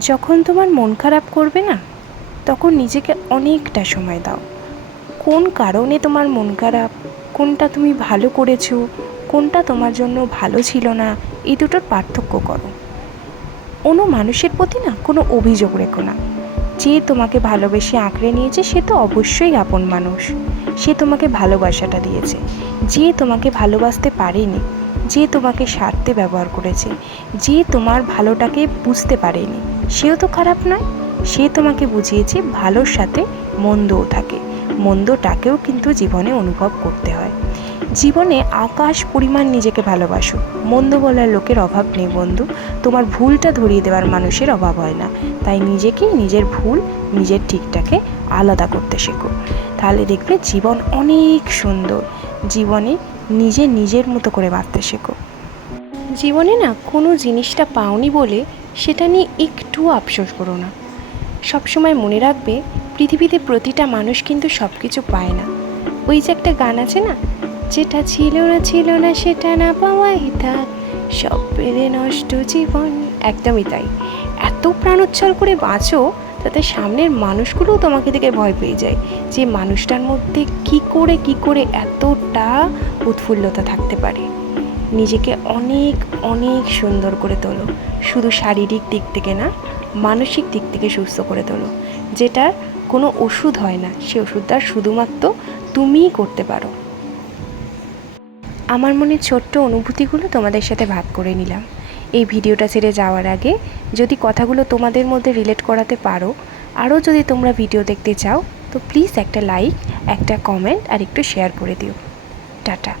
যখন তোমার মন খারাপ করবে না, তখন নিজেকে অনেকটা সময় দাও। কোন কারণে তোমার মন খারাপ, কোনটা তুমি ভালো করেছো, কোনটা তোমার জন্য ভালো ছিল না, এই দুটোর পার্থক্য করো। কোনো মানুষের প্রতি না কোনো অভিযোগ রেখো না। যে তোমাকে ভালোবেসে আঁকড়ে নিয়েছে সে তো অবশ্যই আপন মানুষ, সে তোমাকে ভালোবাসাটা দিয়েছে। যে তোমাকে ভালোবাসতে পারেনি, যে তোমাকে স্বার্থে ব্যবহার করেছে, যে তোমার ভালোটাকে বুঝতে পারেনি, সেও তো খারাপ নয়। সে তোমাকে বুঝিয়েছে ভালোর সাথে মন্দও থাকে, মন্দটাকেও কিন্তু জীবনে অনুভব করতে হয়। জীবনে আকাশ পরিমাণ নিজেকে ভালোবাসো, মন্দ বলার লোকের অভাব নেই বন্ধু। তোমার ভুলটা ধরিয়ে দেওয়ার মানুষের অভাব হয় না। তাই নিজেকে, নিজের ভুল, নিজের ঠিকটাকে আলাদা করতে শেখো। তাহলে দেখবে জীবন অনেক সুন্দর। জীবনে নিজের মতো করে বাঁচতে শেখো। জীবনে না কোনো জিনিসটা পাওনি বলে সেটা নিয়ে একটু আফসোস করো না। সবসময় মনে রাখবে, পৃথিবীতে প্রতিটা মানুষ কিন্তু সব কিছু পায় না। ওই যে একটা গান আছে না, যেটা ছিল না সেটা না পাওয়াই থাক, সব পেরে নষ্ট জীবন। একদমই তাই। এত প্রাণ উচ্ছল করে বাঁচো যাতে সামনের মানুষগুলোও তোমাকে দেখে ভয় পেয়ে যায়, যে মানুষটার মধ্যে কি করে এতটা উৎফুল্লতা থাকতে পারে। নিজেকে অনেক অনেক সুন্দর করে তোলো, শুধু শারীরিক দিক থেকে না, মানসিক দিক থেকে সুস্থ করে তোলো। যেটার কোনো ওষুধ হয় না, সে ওষুধটা শুধুমাত্র তুমিই করতে পারো। আমার মনের ছোট্ট অনুভূতিগুলো তোমাদের সাথে ভাগ করে নিলাম। এই ভিডিওটা ছেড়ে যাওয়ার আগে যদি কথাগুলো তোমাদের মধ্যে রিলেট করাতে পারো, আরও যদি তোমরা ভিডিও দেখতে চাও, তো প্লিজ একটা লাইক, একটা কমেন্ট আর একটু শেয়ার করে দিও। টাটা।